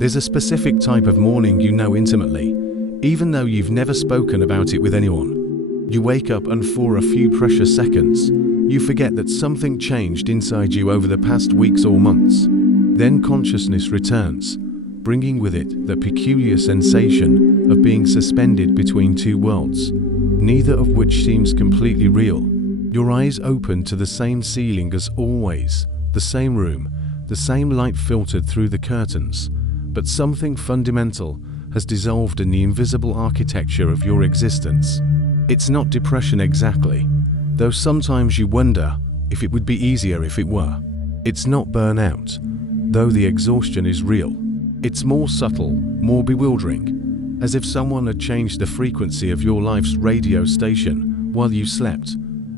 There's a specific type of morning you know intimately, even though you've never spoken about it with anyone. You wake up and for a few precious seconds, you forget that something changed inside you over the past weeks or months. Then consciousness returns, bringing with it the peculiar sensation of being suspended between two worlds, neither of which seems completely real. Your eyes open to the same ceiling as always, the same room, the same light filtered through the curtains, but something fundamental has dissolved in the invisible architecture of your existence. It's not depression exactly, though sometimes you wonder if it would be easier if it were. It's not burnout, though the exhaustion is real. It's more subtle, more bewildering, as if someone had changed the frequency of your life's radio station while you slept,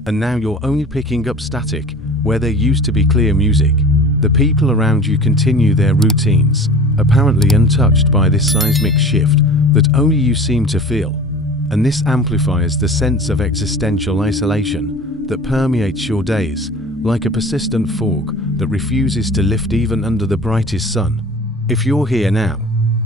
and now you're only picking up static where there used to be clear music. The people around you continue their routines, apparently untouched by this seismic shift that only you seem to feel, and this amplifies the sense of existential isolation that permeates your days like a persistent fog that refuses to lift even under the brightest sun. If you're here now,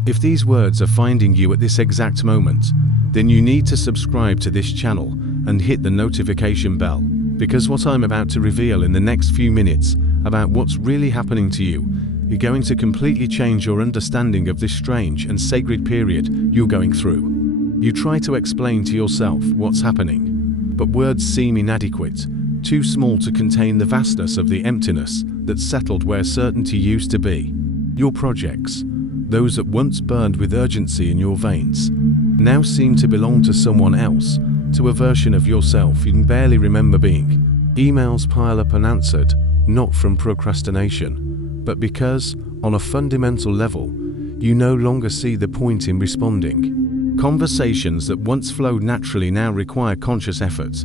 if these words are finding you at this exact moment, then you need to subscribe to this channel and hit the notification bell, because what I'm about to reveal in the next few minutes about what's really happening to you is going to completely change your understanding of this strange and sacred period you're going through. You try to explain to yourself what's happening, but words seem inadequate, too small to contain the vastness of the emptiness that's settled where certainty used to be. Your projects, those that once burned with urgency in your veins, now seem to belong to someone else, to a version of yourself you can barely remember being. Emails pile up unanswered, not from procrastination, but because, on a fundamental level, you no longer see the point in responding. Conversations that once flowed naturally now require conscious effort,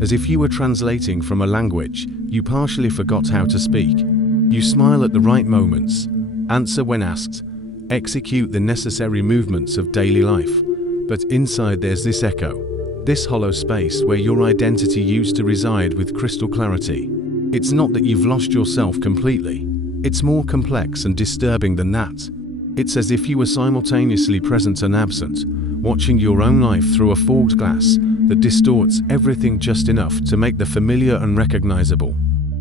as if you were translating from a language you partially forgot how to speak. You smile at the right moments, answer when asked, execute the necessary movements of daily life, but inside there's this echo, this hollow space where your identity used to reside with crystal clarity. It's not that you've lost yourself completely. It's more complex and disturbing than that. It's as if you were simultaneously present and absent, watching your own life through a fogged glass that distorts everything just enough to make the familiar unrecognizable.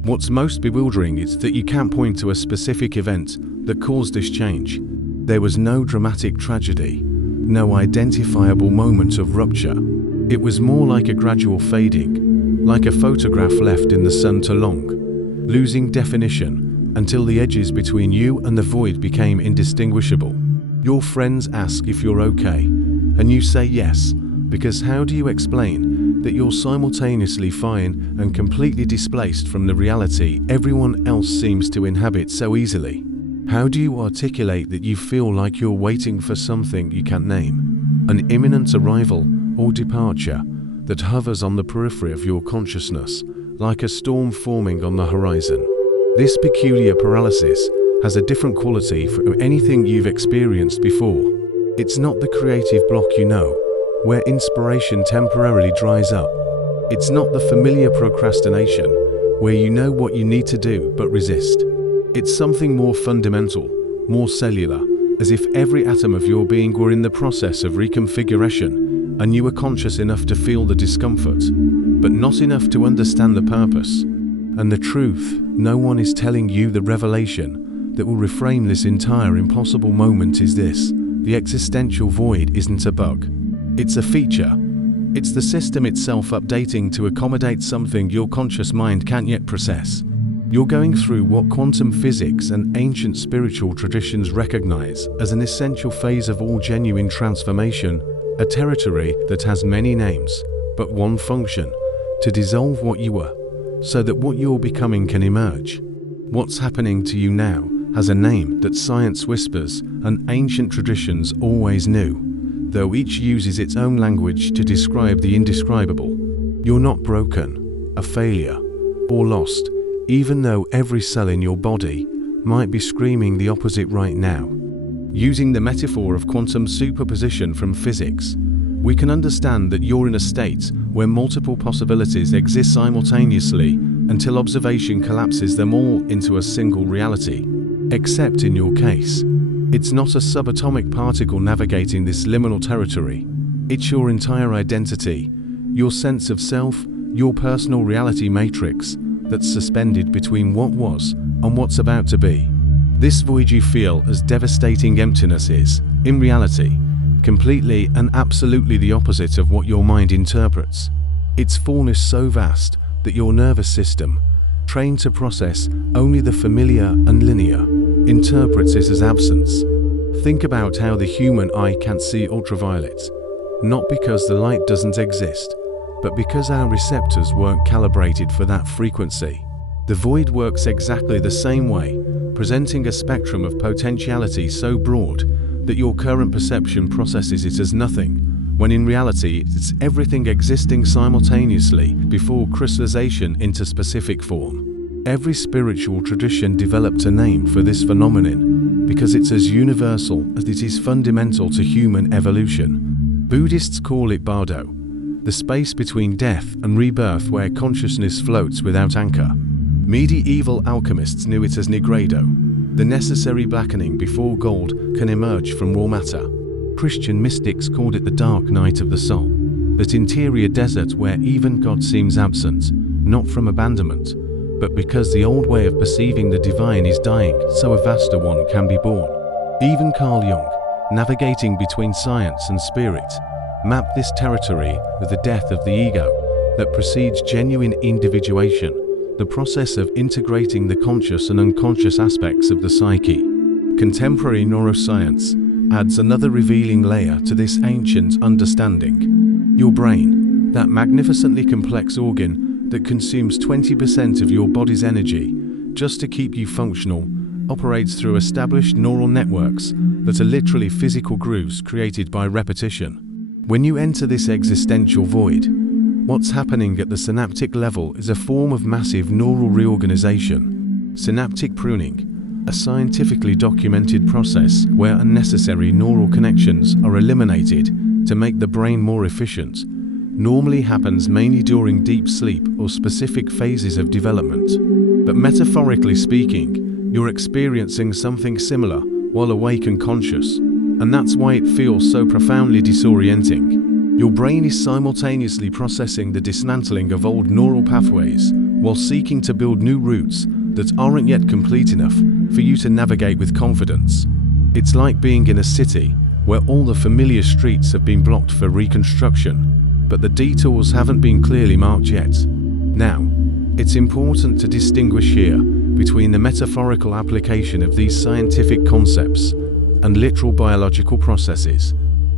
What's most bewildering is that you can't point to a specific event that caused this change. There was no dramatic tragedy, no identifiable moment of rupture. It was more like a gradual fading, like a photograph left in the sun too long, losing definition until the edges between you and the void became indistinguishable. Your friends ask if you're okay, and you say yes, because how do you explain that you're simultaneously fine and completely displaced from the reality everyone else seems to inhabit so easily? How do you articulate that you feel like you're waiting for something you can't name, an imminent arrival or departure that hovers on the periphery of your consciousness, like a storm forming on the horizon? This peculiar paralysis has a different quality from anything you've experienced before. It's not the creative block you know, where inspiration temporarily dries up. It's not the familiar procrastination, where you know what you need to do but resist. It's something more fundamental, more cellular, as if every atom of your being were in the process of reconfiguration, and you were conscious enough to feel the discomfort, but not enough to understand the purpose. And the truth, no one is telling you the revelation that will reframe this entire impossible moment is this: the existential void isn't a bug. It's a feature. It's the system itself updating to accommodate something your conscious mind can't yet process. You're going through what quantum physics and ancient spiritual traditions recognize as an essential phase of all genuine transformation, a territory that has many names, but one function: to dissolve what you were, so that what you're becoming can emerge. What's happening to you now has a name that science whispers and ancient traditions always knew, though each uses its own language to describe the indescribable. You're not broken, a failure, or lost, even though every cell in your body might be screaming the opposite right now. Using the metaphor of quantum superposition from physics, we can understand that you're in a state where multiple possibilities exist simultaneously until observation collapses them all into a single reality. Except in your case, It's not a subatomic particle navigating this liminal territory. It's your entire identity, your sense of self, your personal reality matrix that's suspended between what was and what's about to be. This void you feel as devastating emptiness is, in reality, completely and absolutely the opposite of what your mind interprets. Its fullness so vast that your nervous system, trained to process only the familiar and linear, interprets it as absence. Think about how the human eye can't see ultraviolet, not because the light doesn't exist, but because our receptors weren't calibrated for that frequency. The void works exactly the same way, presenting a spectrum of potentiality so broad that your current perception processes it as nothing, when in reality it's everything existing simultaneously before crystallization into specific form. Every spiritual tradition developed a name for this phenomenon because it's as universal as it is fundamental to human evolution. Buddhists call it bardo, the space between death and rebirth where consciousness floats without anchor. Medieval alchemists knew it as nigredo, the necessary blackening before gold can emerge from raw matter. Christian mystics called it the dark night of the soul, that interior desert where even God seems absent, not from abandonment, but because the old way of perceiving the divine is dying so a vaster one can be born. Even Carl Jung, navigating between science and spirit, mapped this territory as the death of the ego that precedes genuine individuation, the process of integrating the conscious and unconscious aspects of the psyche. Contemporary neuroscience adds another revealing layer to this ancient understanding. Your brain, that magnificently complex organ that consumes 20% of your body's energy just to keep you functional, operates through established neural networks that are literally physical grooves created by repetition. When you enter this existential void, what's happening at the synaptic level is a form of massive neural reorganization. Synaptic pruning, a scientifically documented process where unnecessary neural connections are eliminated to make the brain more efficient, normally happens mainly during deep sleep or specific phases of development. But metaphorically speaking, you're experiencing something similar while awake and conscious, and that's why it feels so profoundly disorienting. Your brain is simultaneously processing the dismantling of old neural pathways while seeking to build new routes that aren't yet complete enough for you to navigate with confidence. It's like being in a city where all the familiar streets have been blocked for reconstruction, but the detours haven't been clearly marked yet. Now, it's important to distinguish here between the metaphorical application of these scientific concepts and literal biological processes.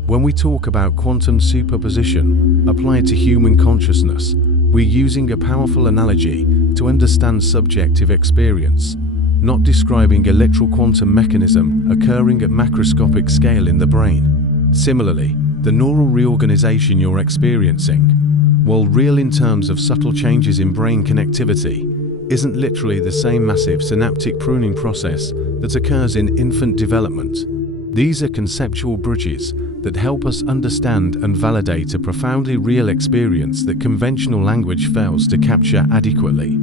When we talk about quantum superposition applied to human consciousness, we're using a powerful analogy to understand subjective experience, not describing a literal quantum mechanism occurring at macroscopic scale in the brain. Similarly, the neural reorganization you're experiencing, while real in terms of subtle changes in brain connectivity, isn't literally the same massive synaptic pruning process that occurs in infant development. These are conceptual bridges that help us understand and validate a profoundly real experience that conventional language fails to capture adequately.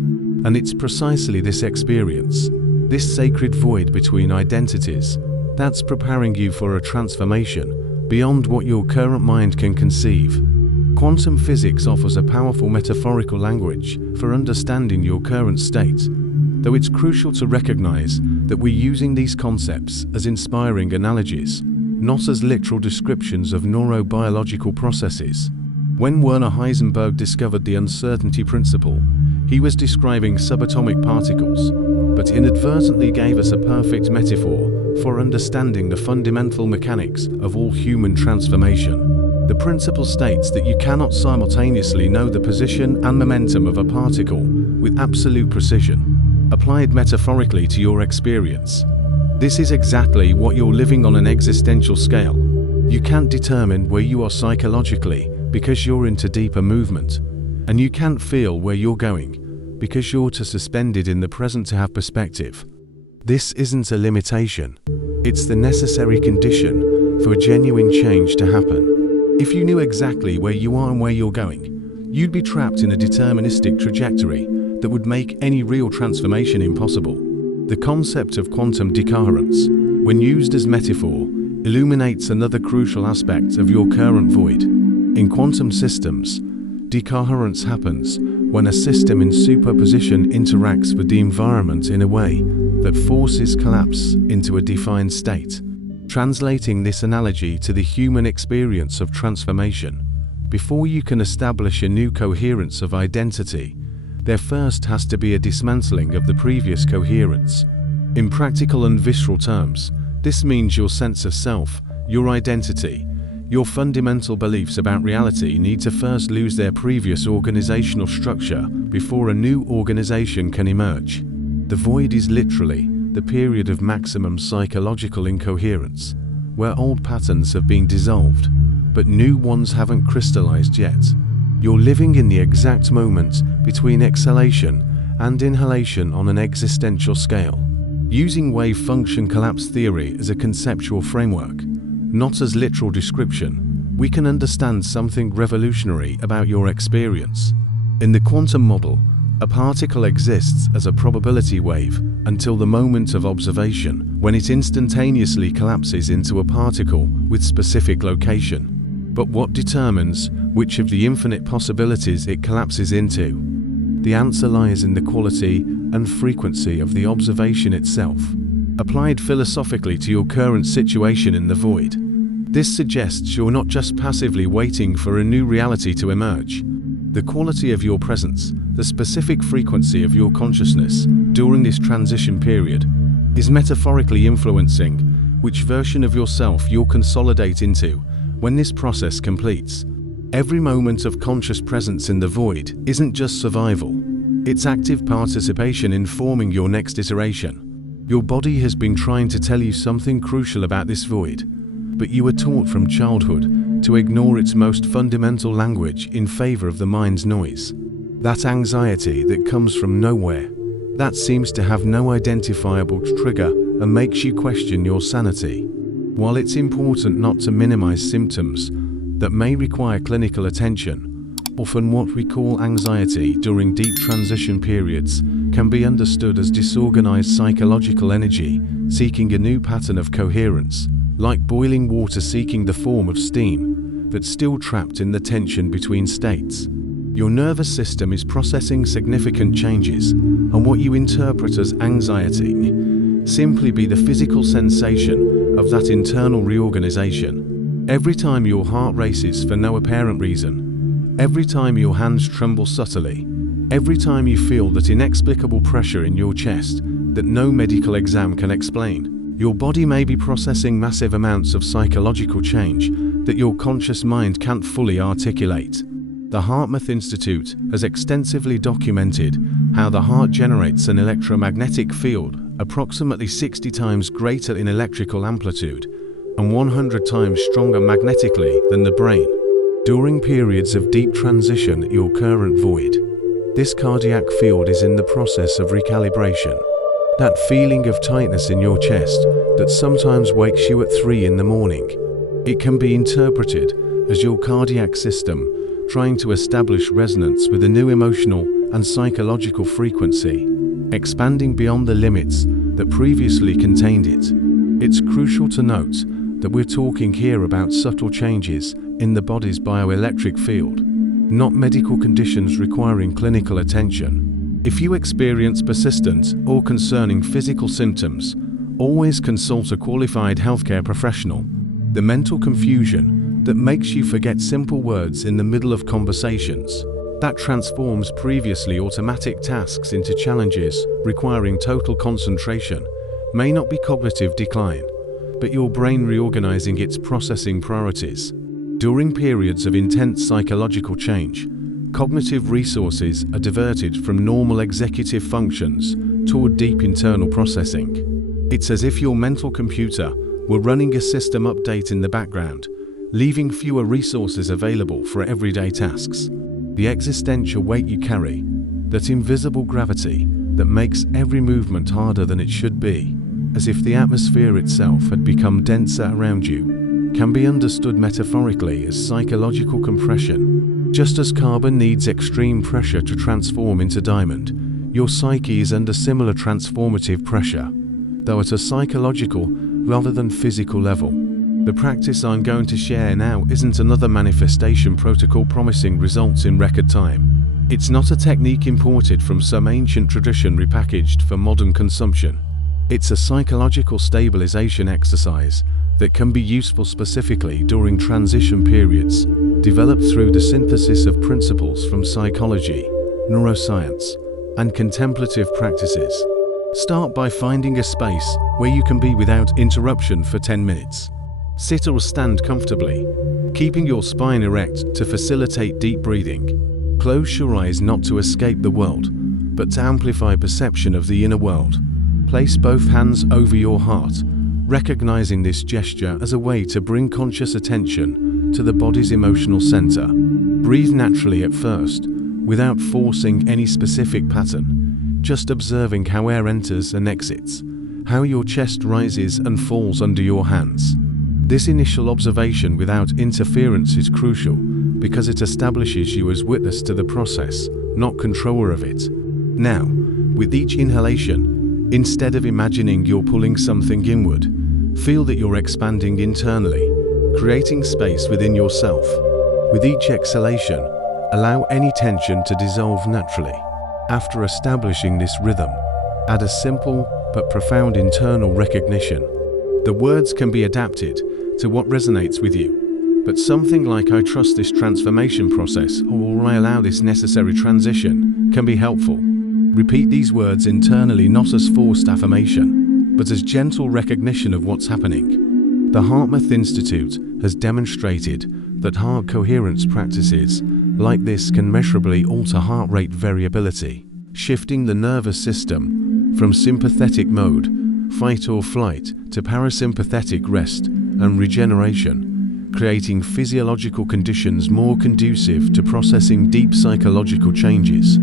And it's precisely this experience, this sacred void between identities, that's preparing you for a transformation beyond what your current mind can conceive. Quantum physics offers a powerful metaphorical language for understanding your current state, though it's crucial to recognize that we're using these concepts as inspiring analogies, not as literal descriptions of neurobiological processes. When Werner Heisenberg discovered the uncertainty principle, he was describing subatomic particles, but inadvertently gave us a perfect metaphor for understanding the fundamental mechanics of all human transformation. The principle states that you cannot simultaneously know the position and momentum of a particle with absolute precision. Applied metaphorically to your experience, this is exactly what you're living on an existential scale. You can't determine where you are psychologically because you're into deeper movement, and you can't feel where you're going because you're too suspended in the present to have perspective. This isn't a limitation, it's the necessary condition for a genuine change to happen. If you knew exactly where you are and where you're going, you'd be trapped in a deterministic trajectory that would make any real transformation impossible. The concept of quantum decoherence, when used as metaphor, illuminates another crucial aspect of your current void. In quantum systems, decoherence happens when a system in superposition interacts with the environment in a way that forces collapse into a defined state. Translating this analogy to the human experience of transformation, before you can establish a new coherence of identity, there first has to be a dismantling of the previous coherence. In practical and visceral terms, this means your sense of self, your identity, your fundamental beliefs about reality need to first lose their previous organizational structure before a new organization can emerge. The void is literally the period of maximum psychological incoherence, where old patterns have been dissolved, but new ones haven't crystallized yet. You're living in the exact moment between exhalation and inhalation on an existential scale. Using wave function collapse theory as a conceptual framework, not as literal description, we can understand something revolutionary about your experience. In the quantum model, a particle exists as a probability wave until the moment of observation, when it instantaneously collapses into a particle with specific location. But what determines which of the infinite possibilities it collapses into? The answer lies in the quality and frequency of the observation itself. Applied philosophically to your current situation in the void, this suggests you're not just passively waiting for a new reality to emerge. The quality of your presence, the specific frequency of your consciousness during this transition period, is metaphorically influencing which version of yourself you'll consolidate into when this process completes. Every moment of conscious presence in the void isn't just survival, it's active participation in forming your next iteration. Your body has been trying to tell you something crucial about this void, but you were taught from childhood to ignore its most fundamental language in favor of the mind's noise. That anxiety that comes from nowhere, that seems to have no identifiable trigger and makes you question your sanity. While it's important not to minimize symptoms that may require clinical attention, often what we call anxiety during deep transition periods can be understood as disorganized psychological energy seeking a new pattern of coherence, like boiling water seeking the form of steam, but still trapped in the tension between states. Your nervous system is processing significant changes, and what you interpret as anxiety simply be the physical sensation of that internal reorganization. Every time your heart races for no apparent reason, every time your hands tremble subtly, every time you feel that inexplicable pressure in your chest that no medical exam can explain, your body may be processing massive amounts of psychological change that your conscious mind can't fully articulate. The HeartMath Institute has extensively documented how the heart generates an electromagnetic field approximately 60 times greater in electrical amplitude and 100 times stronger magnetically than the brain. During periods of deep transition at your current void, this cardiac field is in the process of recalibration. That feeling of tightness in your chest that sometimes wakes you at 3 in the morning. It can be interpreted as your cardiac system trying to establish resonance with a new emotional and psychological frequency, expanding beyond the limits that previously contained it. It's crucial to note that we're talking here about subtle changes in the body's bioelectric field, not medical conditions requiring clinical attention. If you experience persistent or concerning physical symptoms, always consult a qualified healthcare professional. The mental confusion that makes you forget simple words in the middle of conversations, that transforms previously automatic tasks into challenges requiring total concentration, may not be cognitive decline, but your brain reorganizing its processing priorities. During periods of intense psychological change, cognitive resources are diverted from normal executive functions toward deep internal processing. It's as if your mental computer were running a system update in the background, leaving fewer resources available for everyday tasks. The existential weight you carry, that invisible gravity that makes every movement harder than it should be, as if the atmosphere itself had become denser around you, can be understood metaphorically as psychological compression. Just as carbon needs extreme pressure to transform into diamond, your psyche is under similar transformative pressure, though at a psychological rather than physical level. The practice I'm going to share now isn't another manifestation protocol promising results in record time. It's not a technique imported from some ancient tradition repackaged for modern consumption. It's a psychological stabilization exercise that can be useful specifically during transition periods, developed through the synthesis of principles from psychology, neuroscience, and contemplative practices. Start by finding a space where you can be without interruption for 10 minutes. Sit or stand comfortably, keeping your spine erect to facilitate deep breathing. Close your eyes not to escape the world, but to amplify perception of the inner world. Place both hands over your heart, recognizing this gesture as a way to bring conscious attention to the body's emotional center. Breathe naturally at first, without forcing any specific pattern, just observing how air enters and exits, how your chest rises and falls under your hands. This initial observation without interference is crucial because it establishes you as witness to the process, not controller of it. Now, with each inhalation, instead of imagining you're pulling something inward, feel that you're expanding internally, creating space within yourself. With each exhalation, allow any tension to dissolve naturally. After establishing this rhythm, add a simple but profound internal recognition. The words can be adapted to what resonates with you, but something like "I trust this transformation process" or "I allow this necessary transition" can be helpful. Repeat these words internally not as forced affirmation, but as gentle recognition of what's happening. The HeartMath Institute has demonstrated that heart coherence practices like this can measurably alter heart rate variability, shifting the nervous system from sympathetic mode, fight or flight, to parasympathetic rest and regeneration, creating physiological conditions more conducive to processing deep psychological changes.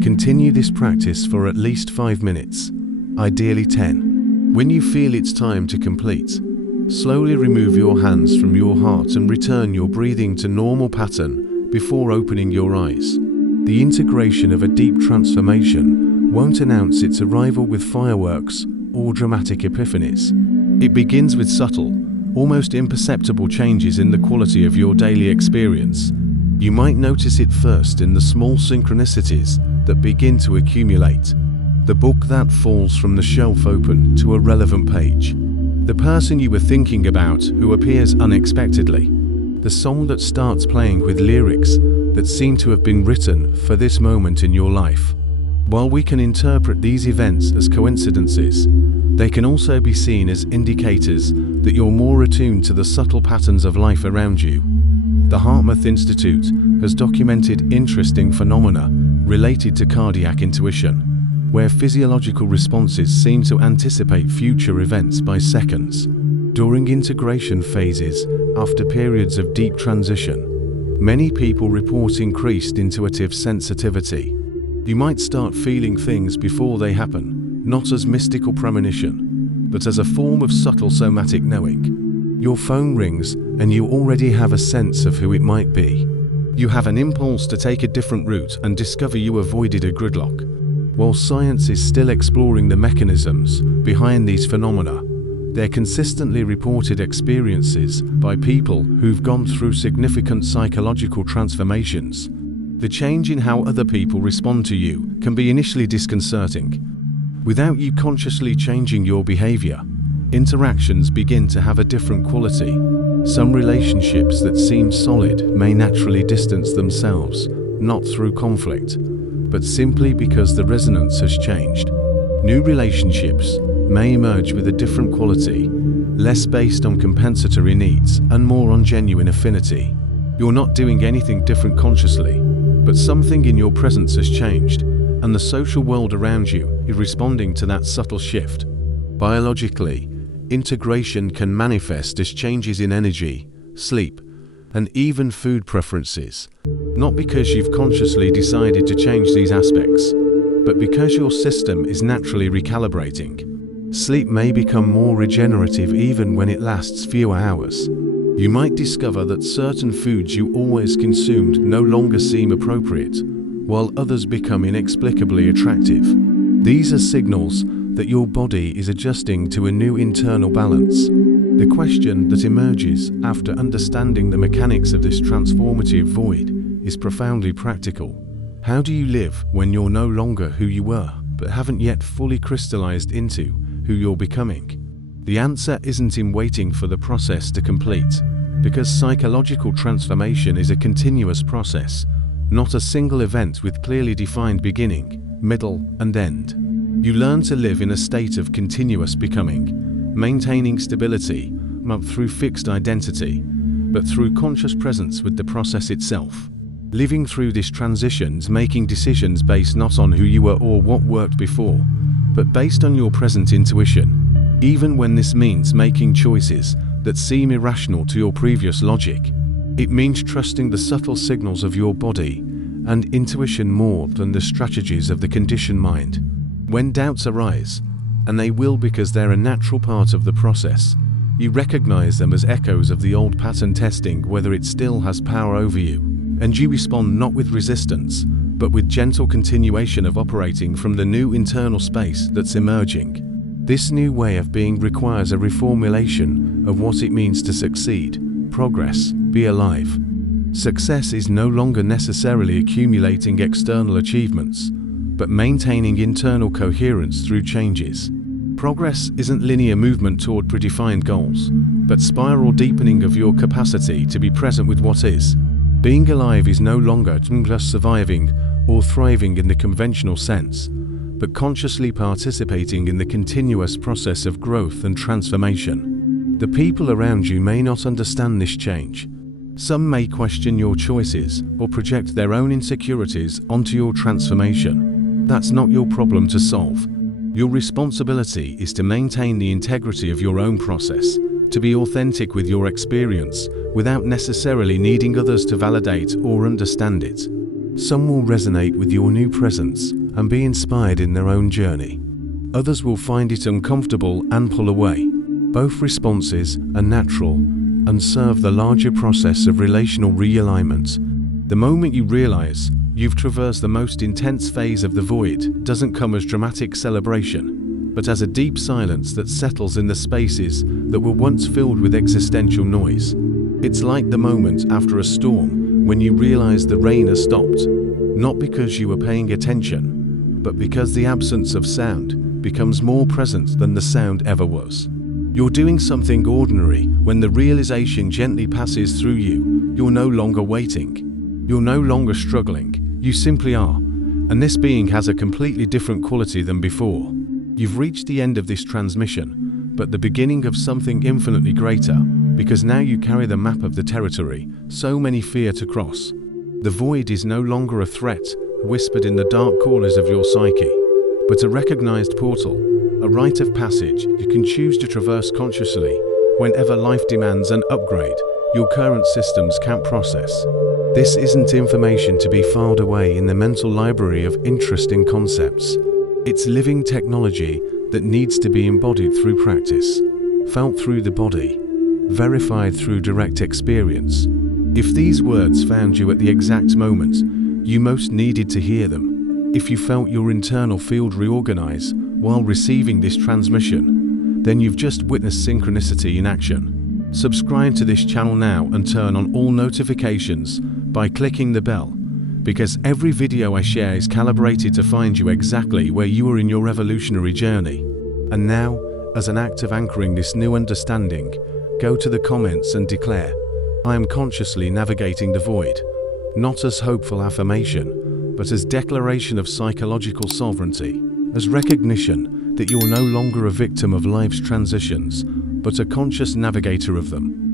Continue this practice for at least 5 minutes, ideally 10. When you feel it's time to complete, slowly remove your hands from your heart and return your breathing to normal pattern before opening your eyes. The integration of a deep transformation won't announce its arrival with fireworks or dramatic epiphanies. It begins with subtle, almost imperceptible changes in the quality of your daily experience. You might notice it first in the small synchronicities that begin to accumulate. The book that falls from the shelf open to a relevant page. The person you were thinking about who appears unexpectedly. The song that starts playing with lyrics that seem to have been written for this moment in your life. While we can interpret these events as coincidences, they can also be seen as indicators that you're more attuned to the subtle patterns of life around you. The HeartMath Institute has documented interesting phenomena related to cardiac intuition, where physiological responses seem to anticipate future events by seconds. During integration phases, after periods of deep transition, many people report increased intuitive sensitivity. You might start feeling things before they happen, not as mystical premonition, but as a form of subtle somatic knowing. Your phone rings and you already have a sense of who it might be. You have an impulse to take a different route and discover you avoided a gridlock. While science is still exploring the mechanisms behind these phenomena, they're consistently reported experiences by people who've gone through significant psychological transformations. The change in how other people respond to you can be initially disconcerting. Without you consciously changing your behavior, interactions begin to have a different quality. Some relationships that seem solid may naturally distance themselves, not through conflict, but simply because the resonance has changed. New relationships may emerge with a different quality, less based on compensatory needs and more on genuine affinity. You're not doing anything different consciously, but something in your presence has changed, and the social world around you is responding to that subtle shift. Biologically, integration can manifest as changes in energy, sleep, and even food preferences, not because you've consciously decided to change these aspects, but because your system is naturally recalibrating. Sleep may become more regenerative even when it lasts fewer hours. You might discover that certain foods you always consumed no longer seem appropriate, while others become inexplicably attractive. These are signals that your body is adjusting to a new internal balance. The question that emerges after understanding the mechanics of this transformative void is profoundly practical. How do you live when you're no longer who you were, but haven't yet fully crystallized into who you're becoming? The answer isn't in waiting for the process to complete, because psychological transformation is a continuous process, not a single event with clearly defined beginning, middle, and end. You learn to live in a state of continuous becoming, maintaining stability, not through fixed identity, but through conscious presence with the process itself. Living through this transitions, making decisions based not on who you were or what worked before, but based on your present intuition, even when this means making choices that seem irrational to your previous logic. It means trusting the subtle signals of your body and intuition more than the strategies of the conditioned mind. When doubts arise, and they will because they're a natural part of the process, you recognize them as echoes of the old pattern, testing whether it still has power over you, and you respond not with resistance, but with gentle continuation of operating from the new internal space that's emerging. This new way of being requires a reformulation of what it means to succeed, progress, be alive. Success is no longer necessarily accumulating external achievements, but maintaining internal coherence through changes. Progress isn't linear movement toward predefined goals, but spiral deepening of your capacity to be present with what is. Being alive is no longer just surviving or thriving in the conventional sense, but consciously participating in the continuous process of growth and transformation. The people around you may not understand this change. Some may question your choices or project their own insecurities onto your transformation. That's not your problem to solve. Your responsibility is to maintain the integrity of your own process, to be authentic with your experience without necessarily needing others to validate or understand it. Some will resonate with your new presence and be inspired in their own journey. Others will find it uncomfortable and pull away. Both responses are natural and serve the larger process of relational realignment. The moment you realize you've traversed the most intense phase of the void doesn't come as dramatic celebration, but as a deep silence that settles in the spaces that were once filled with existential noise. It's like the moment after a storm when you realize the rain has stopped, not because you were paying attention, but because the absence of sound becomes more present than the sound ever was. You're doing something ordinary when the realization gently passes through you. You're no longer waiting. You're no longer struggling. You simply are. And this being has a completely different quality than before. You've reached the end of this transmission, but the beginning of something infinitely greater, because now you carry the map of the territory so many fear to cross. The void is no longer a threat whispered in the dark corners of your psyche, but a recognized portal, a rite of passage you can choose to traverse consciously whenever life demands an upgrade your current systems can't process. This isn't information to be filed away in the mental library of interesting concepts. It's living technology that needs to be embodied through practice, felt through the body, verified through direct experience. If these words found you at the exact moment you most needed to hear them, if you felt your internal field reorganize while receiving this transmission, then you've just witnessed synchronicity in action. Subscribe to this channel now and turn on all notifications by clicking the bell, because every video I share is calibrated to find you exactly where you are in your evolutionary journey. And now, as an act of anchoring this new understanding, go to the comments and declare, I am consciously navigating the void, not as hopeful affirmation, but as declaration of psychological sovereignty, as recognition that you're no longer a victim of life's transitions, but a conscious navigator of them.